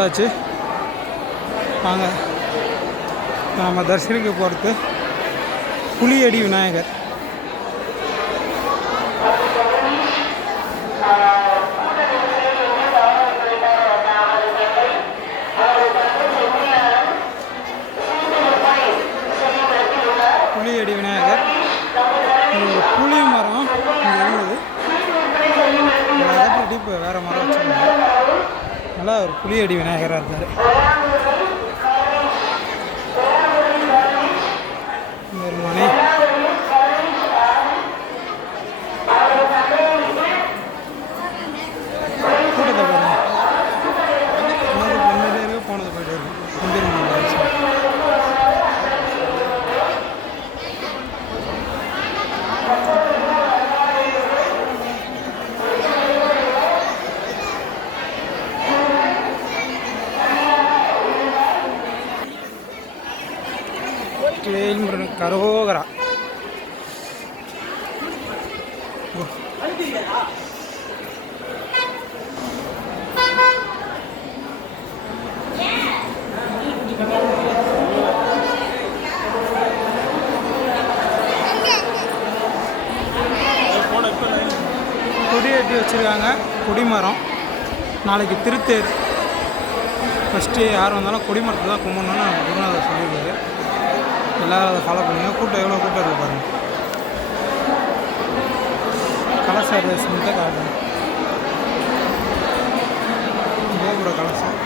வந்தாச்சு. வாங்க. நாம் தரிசனிக்க போகிறது புலியடி விநாயகர். புலியடி விநாயகர். இது புளி மரம் இங்கே இருந்தது அதை இப்போ வேறு மரம் வச்சுருந்தாங்க நல்லா ஒரு புளியடி விநாயகராக இருந்தார். வேல்முருகன் கரோகரா கொடி ஏற்றி வச்சுருக்காங்க கொடிமரம் நாளைக்கு திருத்தேர் ஃபஸ்ட்டு யார் வந்தாலும் கொடிமரத்தை தான் கும்பிடணும்னு குருநாதர் சொல்லியிருக்காரு எல்லாரும் அதை ஃபாலோ பண்ணுங்கள் கூட்டம் எவ்வளோ கூட்டம் இருக்கு பாருங்க. கலச தரிசனத்தை காட்டணும் கோபுர கலசம்